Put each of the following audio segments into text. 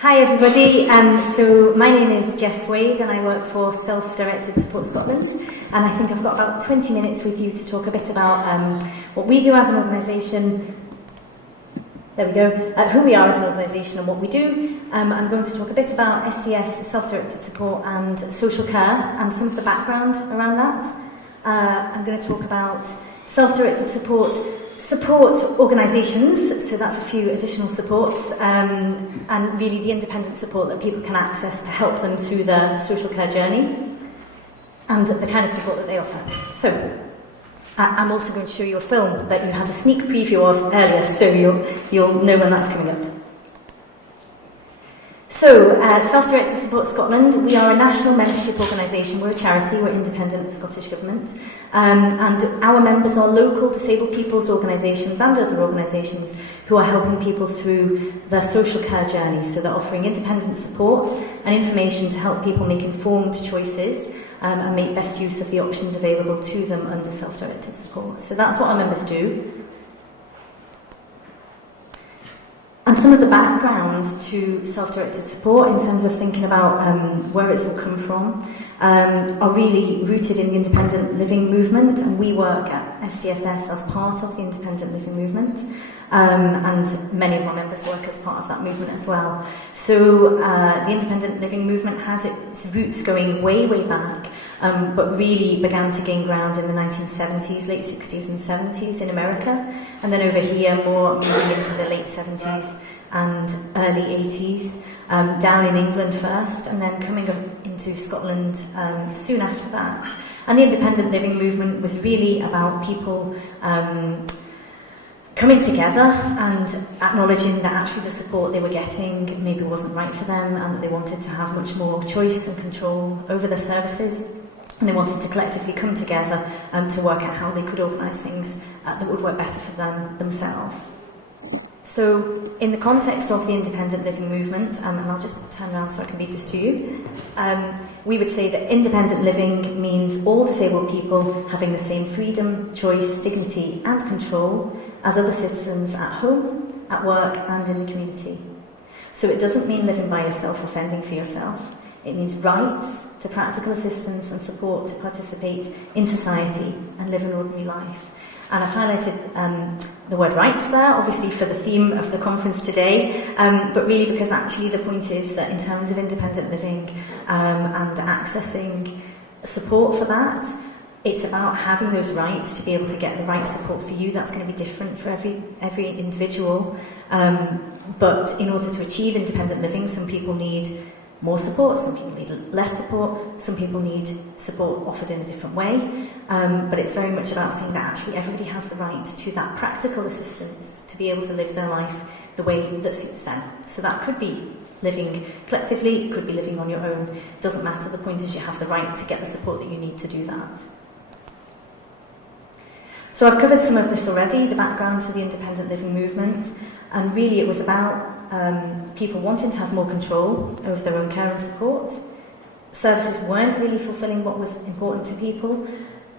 Hi everybody, so my name is Jess Wade and I work for Self-Directed Support Scotland, and I think I've got about 20 minutes with you to talk a bit about what we do as an organisation, who we are as an organisation and what we do. I'm going to talk a bit about SDS, self-directed support and social care and some of the background around that. I'm going to talk about self-directed support organisations, so that's a few additional supports, and really the independent support that people can access to help them through their social care journey and the kind of support that they offer. So I'm also going to show you a film that you had a sneak preview of earlier, so you'll know when that's coming up. So, Self-Directed Support Scotland, we are a national membership organisation. We're a charity, we're independent of Scottish Government, and our members are local disabled people's organisations and other organisations who are helping people through their social care journey. So they're offering independent support and information to help people make informed choices and make best use of the options available to them under self-directed support. So that's what our members do. And some of the background to self-directed support in terms of thinking about where it's all come from are really rooted in the independent living movement, and we work at SDSS as part of the independent living movement, and many of our members work as part of that movement as well. So the independent living movement has its roots going way, way back, but really began to gain ground in the 1970s, late 60s and 70s in America, and then over here more moving into the late 70s and early 80s, down in England first, and then coming up into Scotland soon after that. And the independent living movement was really about people coming together and acknowledging that actually the support they were getting maybe wasn't right for them, and that they wanted to have much more choice and control over their services. And they wanted to collectively come together to work out how they could organise things that would work better for them themselves. So, in the context of the independent living movement, and I'll just turn around so I can read this to you, we would say that independent living means all disabled people having the same freedom, choice, dignity and control as other citizens at home, at work and in the community. So it doesn't mean living by yourself or fending for yourself. It means rights to practical assistance and support to participate in society and live an ordinary life. And I've highlighted the word rights there, obviously for the theme of the conference today, but really because actually the point is that in terms of independent living and accessing support for that, it's about having those rights to be able to get the right support for you. That's going to be different for every individual. But in order to achieve independent living, some people need more support, some people need less support, some people need support offered in a different way, but it's very much about saying that actually everybody has the right to that practical assistance to be able to live their life the way that suits them. So that could be living collectively, it could be living on your own, it doesn't matter. The point is you have the right to get the support that you need to do that. So I've covered some of this already, the background to the independent living movement, and really it was about people wanting to have more control over their own care and support. Services weren't really fulfilling what was important to people.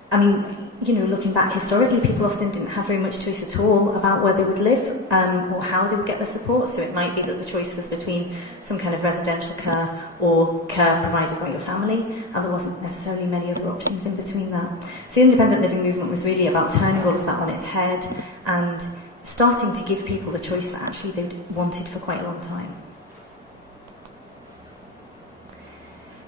I mean, looking back historically, people often didn't have very much choice at all about where they would live or how they would get their support. So it might be that the choice was between some kind of residential care or care provided by your family, and there wasn't necessarily many other options in between that. So the independent living movement was really about turning all of that on its head and starting to give people the choice that actually they'd wanted for quite a long time.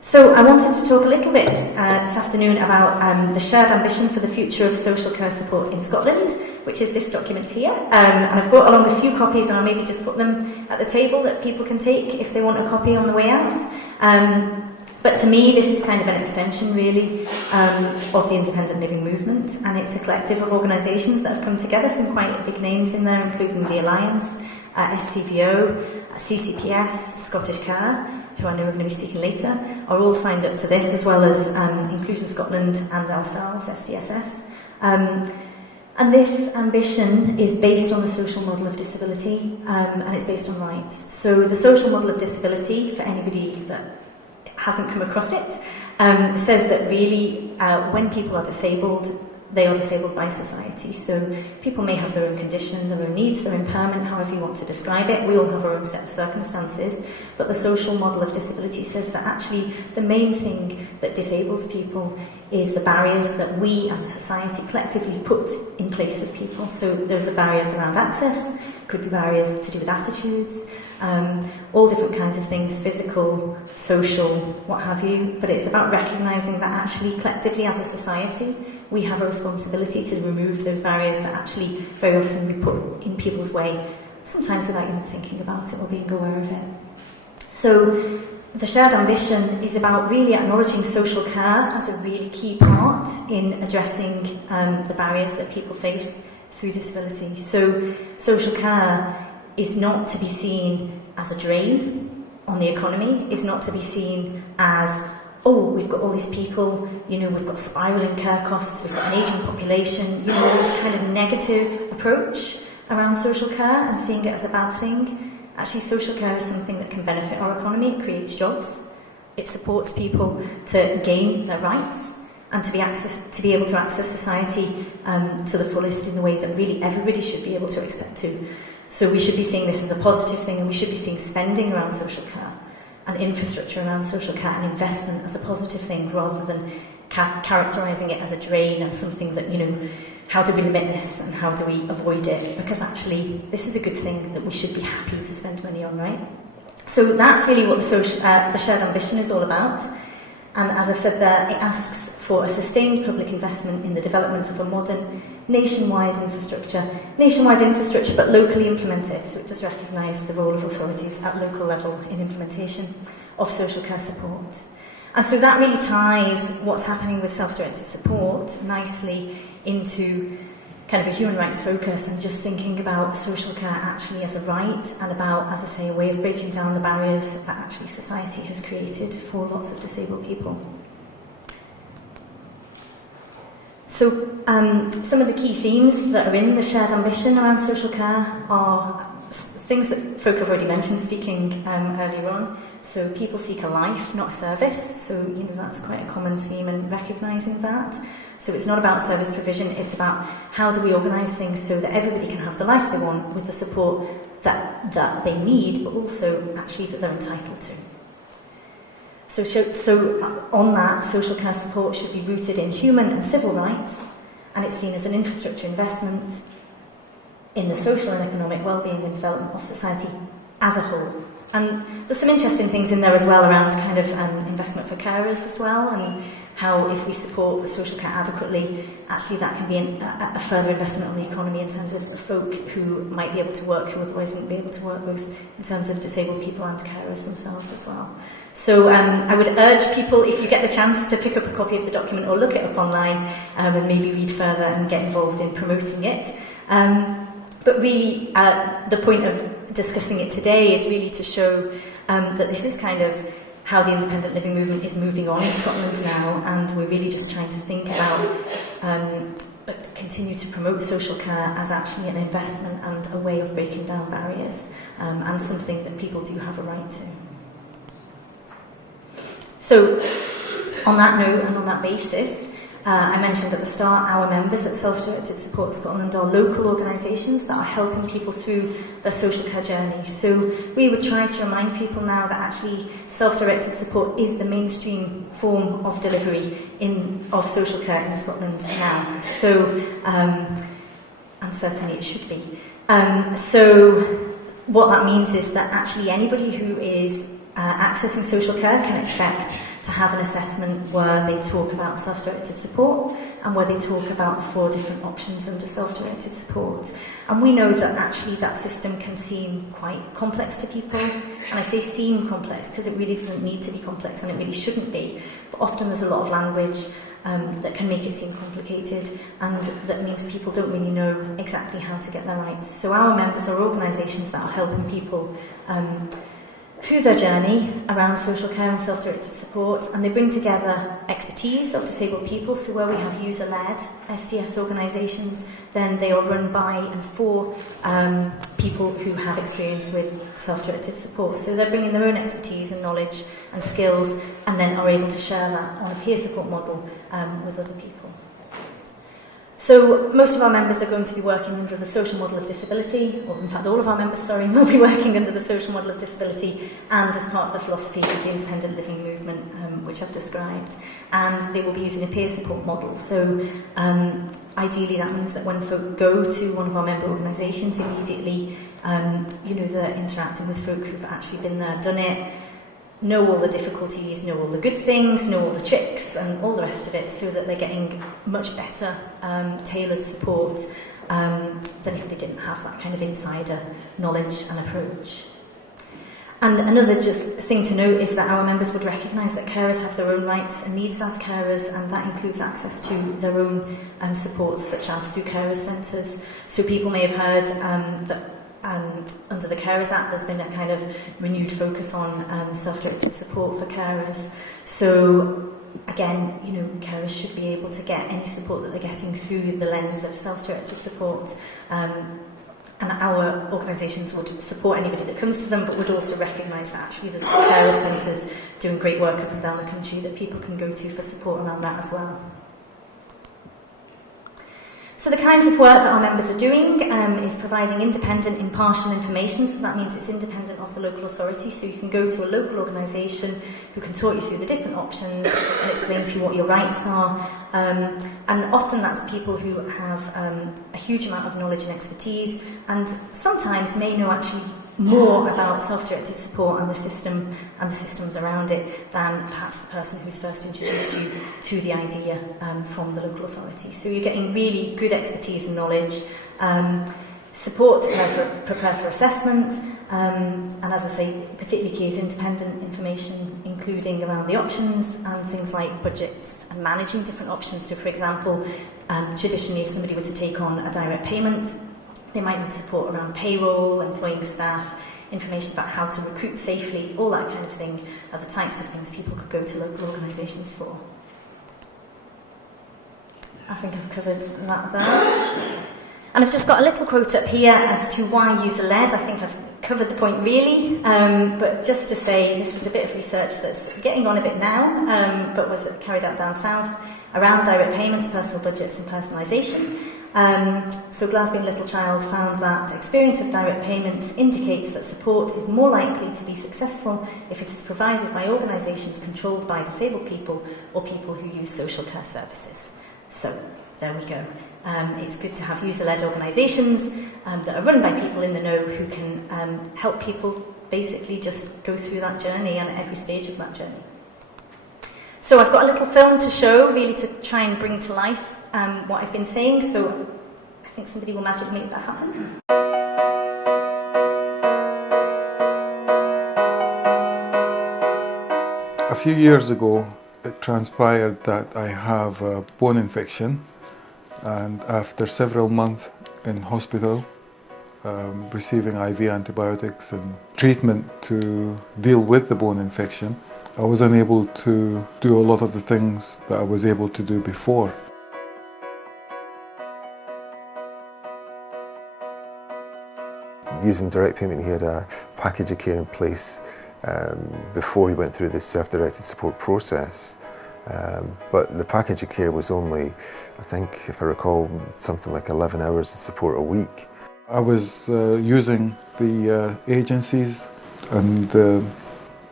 So I wanted to talk a little bit this afternoon about the shared ambition for the future of social care support in Scotland, which is this document here. And I've brought along a few copies, and I'll maybe just put them at the table that people can take if they want a copy on the way out. But to me, this is kind of an extension, really, of the independent living movement, and it's a collective of organisations that have come together, some quite big names in there, including the Alliance, SCVO, CCPS, Scottish Care, who I know are going to be speaking later, are all signed up to this, as well as Inclusion Scotland and ourselves, SDSS. And this ambition is based on the social model of disability, and it's based on rights. So the social model of disability, for anybody that hasn't come across it, says that really when people are disabled, they are disabled by society. So people may have their own condition, their own needs, their impairment, however you want to describe it. We all have our own set of circumstances, but the social model of disability says that actually the main thing that disables people is the barriers that we as a society collectively put in place of people. So those are barriers around access, could be barriers to do with attitudes, all different kinds of things, physical, social, what have you, but it's about recognising that actually collectively as a society we have a responsibility to remove those barriers that actually very often we put in people's way, sometimes without even thinking about it or being aware of it. So the shared ambition is about really acknowledging social care as a really key part in addressing the barriers that people face through disability. So social care is not to be seen as a drain on the economy, is not to be seen as, oh, we've got all these people, we've got spiralling care costs, we've got an ageing population, this kind of negative approach around social care and seeing it as a bad thing. Actually, social care is something that can benefit our economy. It creates jobs. It supports people to gain their rights and to be able to access society to the fullest in the way that really everybody should be able to expect to. So we should be seeing this as a positive thing, and we should be seeing spending around social care and infrastructure around social care and investment as a positive thing, rather than characterising it as a drain and something that, how do we limit this and how do we avoid it? Because actually, this is a good thing that we should be happy to spend money on, right? So that's really what the shared ambition is all about. And as I've said there, it asks for a sustained public investment in the development of a modern nationwide infrastructure, but locally implemented. So it does recognise the role of authorities at local level in implementation of social care support. And so that really ties what's happening with self-directed support nicely into kind of a human rights focus and just thinking about social care actually as a right and about, as I say, a way of breaking down the barriers that actually society has created for lots of disabled people. So some of the key themes that are in the shared ambition around social care are things that folk have already mentioned speaking earlier on. So people seek a life, not a service. So, that's quite a common theme, and recognising that. So it's not about service provision, it's about how do we organise things so that everybody can have the life they want with the support that they need, but also actually that they're entitled to. So on that, social care support should be rooted in human and civil rights, and it's seen as an infrastructure investment in the social and economic well-being and development of society as a whole. And there's some interesting things in there as well around kind of investment for carers as well, and how if we support social care adequately, actually that can be a further investment on the economy in terms of folk who might be able to work, who otherwise wouldn't be able to work, both in terms of disabled people and carers themselves as well. So I would urge people, if you get the chance, to pick up a copy of the document or look it up online and maybe read further and get involved in promoting it. But really, the point of discussing it today is really to show that this is kind of how the independent living movement is moving on in Scotland now, and we're really just trying to think about continue to promote social care as actually an investment and a way of breaking down barriers, and something that people do have a right to. So, on that note and on that basis, I mentioned at the start, our members at Self-Directed Support Scotland are local organisations that are helping people through their social care journey. So we would try to remind people now that actually self-directed support is the mainstream form of delivery of social care in Scotland now. So, and certainly it should be. So what that means is that actually anybody who is accessing social care can expect to have an assessment where they talk about self-directed support and where they talk about the 4 different options under self-directed support. And we know that actually that system can seem quite complex to people. And I say seem complex because it really doesn't need to be complex, and it really shouldn't be. But often there's a lot of language that can make it seem complicated, and that means people don't really know exactly how to get their rights. So our members are organisations that are helping people through their journey around social care and self-directed support, and they bring together expertise of disabled people. So where we have user-led SDS organisations, then they are run by and for people who have experience with self-directed support. So they're bringing their own expertise and knowledge and skills, and then are able to share that on a peer support model with other people. So most of our members are going to be working under the social model of disability, or in fact all of our members, will be working under the social model of disability and as part of the philosophy of the independent living movement, which I've described. And they will be using a peer support model. So ideally that means that when folk go to one of our member organisations, immediately they're interacting with folk who've actually been there, done it, know all the difficulties, know all the good things, know all the tricks and all the rest of it, so that they're getting much better tailored support than if they didn't have that kind of insider knowledge and approach. And another just thing to note is that our members would recognise that carers have their own rights and needs as carers, and that includes access to their own supports, such as through carers centres. So people may have heard that under the Carers Act there's been a kind of renewed focus on self-directed support for carers. So again, carers should be able to get any support that they're getting through the lens of self-directed support. And our organisations would support anybody that comes to them, but would also recognise that actually there's carer centres doing great work up and down the country that people can go to for support around that as well. So the kinds of work that our members are doing is providing independent, impartial information. So that means it's independent of the local authority. So you can go to a local organisation who can talk you through the different options and explain to you what your rights are. And often that's people who have a huge amount of knowledge and expertise, and sometimes may know actually more about self-directed support and the system and the systems around it than perhaps the person who's first introduced you to the idea from the local authority. So you're getting really good expertise and knowledge, support to prepare for assessment, and as I say, particularly key is independent information, including around the options and things like budgets and managing different options. So for example, traditionally if somebody were to take on a direct payment, they might need support around payroll, employing staff, information about how to recruit safely, all that kind of thing are the types of things people could go to local organisations for. I think I've covered that there. And I've just got a little quote up here as to why user-led. I think I've covered the point really, but just to say this was a bit of research that's getting on a bit now, but was carried out down south around direct payments, personal budgets and personalisation. So Glasby and Littlechild found that experience of direct payments indicates that support is more likely to be successful if it is provided by organisations controlled by disabled people or people who use social care services. So there we go. It's good to have user-led organisations that are run by people in the know who can help people basically just go through that journey and at every stage of that journey. So I've got a little film to show, really to try and bring to life what I've been saying, so I think somebody will magically make that happen. A few years ago, it transpired that I have a bone infection, and after several months in hospital, receiving IV antibiotics and treatment to deal with the bone infection, I was unable to do a lot of the things that I was able to do before. Using direct payment, he had a package of care in place before he went through this self-directed support process. But the package of care was only, I think, if I recall, something like 11 hours of support a week. I was using the agencies and the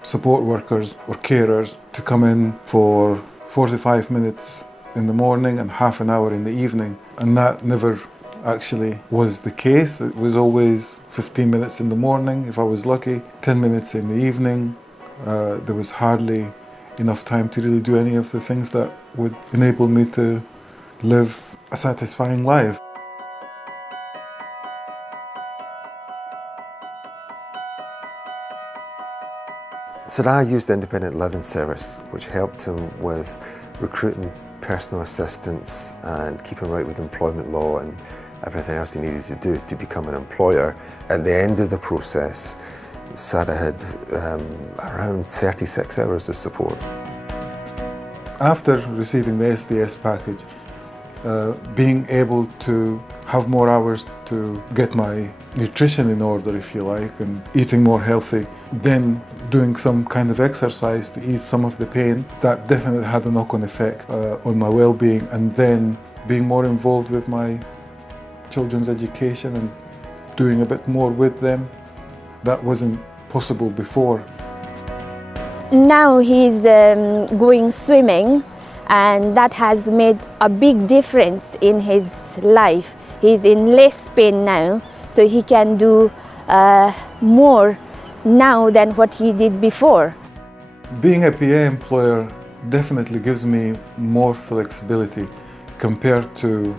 support workers or carers to come in for 45 minutes in the morning and half an hour in the evening, and that never actually was the case. It was always 15 minutes in the morning if I was lucky, 10 minutes in the evening. There was hardly enough time to really do any of the things that would enable me to live a satisfying life. Sarah used the independent living service, which helped him with recruiting personal assistants and keeping right with employment law and everything else he needed to do to become an employer. At the end of the process, Sarah had around 36 hours of support. After receiving the SDS package, being able to have more hours to get my nutrition in order, if you like, and eating more healthy, then doing some kind of exercise to ease some of the pain, that definitely had a knock-on effect on my well-being. And then being more involved with my children's education and doing a bit more with them. That wasn't possible before. Now he's going swimming, and that has made a big difference in his life. He's in less pain now, so he can do more now than what he did before. Being a PA employer definitely gives me more flexibility compared to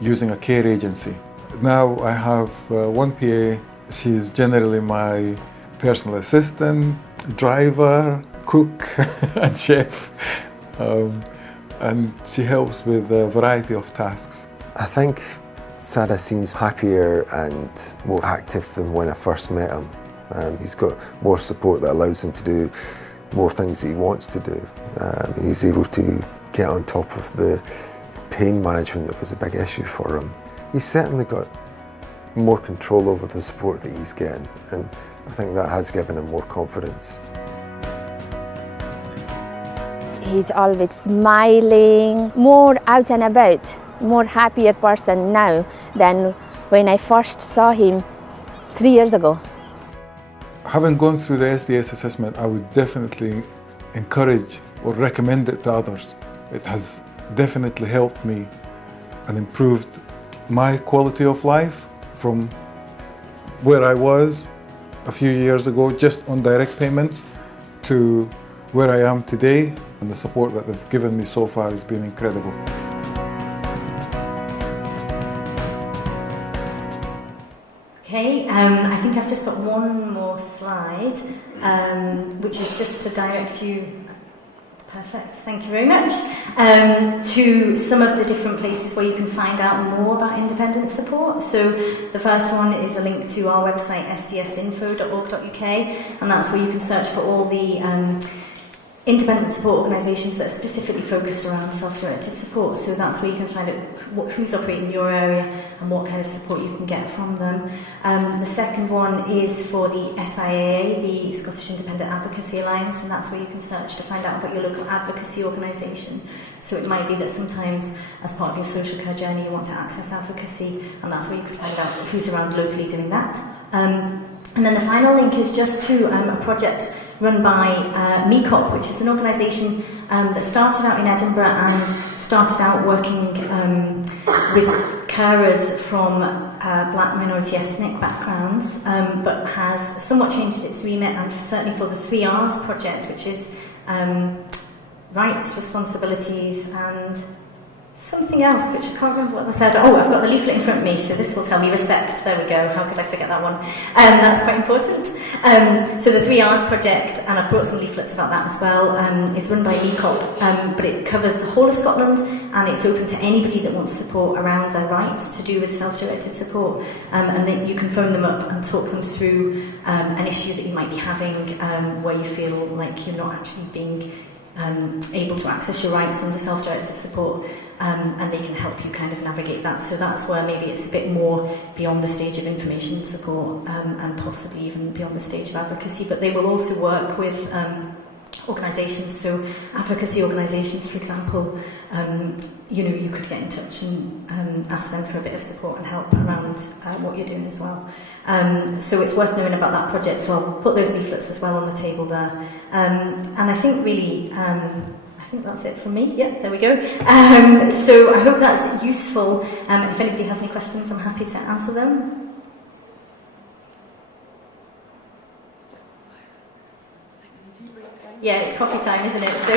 using a care agency. Now I have one PA. She's generally my personal assistant, driver, cook and chef, and she helps with a variety of tasks. I think Sada seems happier and more active than when I first met him. He's got more support that allows him to do more things that he wants to do. He's able to get on top of the pain management that was a big issue for him. He's certainly got more control over the support that he's getting, and I think that has given him more confidence. He's always smiling, more out and about, more happier person now than when I first saw him 3 years ago. Having gone through the SDS assessment, I would definitely encourage or recommend it to others. It has definitely helped me and improved my quality of life from where I was a few years ago, just on direct payments, to where I am today. And the support that they've given me so far has been incredible. Okay, I think I've just got one more slide, which is just to direct you, perfect, thank you very much, to some of the different places where you can find out more about independent support. So the first one is a link to our website, sdsinfo.org.uk, and that's where you can search for all the independent support organisations that are specifically focused around self-directed support. So that's where you can find out who's operating in your area and what kind of support you can get from them. The second one is for the SIAA, the Scottish Independent Advocacy Alliance, and that's where you can search to find out about your local advocacy organisation. So it might be that sometimes as part of your social care journey you want to access advocacy, and that's where you could find out who's around locally doing that. And then the final link is just to a project run by MECOP, which is an organisation that started out in Edinburgh and started out working with carers from black minority ethnic backgrounds, but has somewhat changed its remit, and certainly for the 3 R's project, which is rights, responsibilities and something else, which I can't remember what the third... Oh, I've got the leaflet in front of me, so this will tell me respect. There we go. How could I forget that one? That's quite important. So the 3 R's project, and I've brought some leaflets about that as well, is run by MECOP, but it covers the whole of Scotland, and it's open to anybody that wants support around their rights to do with self-directed support. And then you can phone them up and talk them through an issue that you might be having where you feel like you're not actually being able to access your rights under self-directed support, and they can help you kind of navigate that. So that's where maybe it's a bit more beyond the stage of information support, and possibly even beyond the stage of advocacy. But they will also work with organisations, so advocacy organisations, for example, you could get in touch and ask them for a bit of support and help around what you're doing as well. So it's worth knowing about that project, so I'll put those leaflets as well on the table there. And I think really, I think that's it from me. Yeah, there we go. So I hope that's useful, and if anybody has any questions, I'm happy to answer them. Yeah, it's coffee time, isn't it? So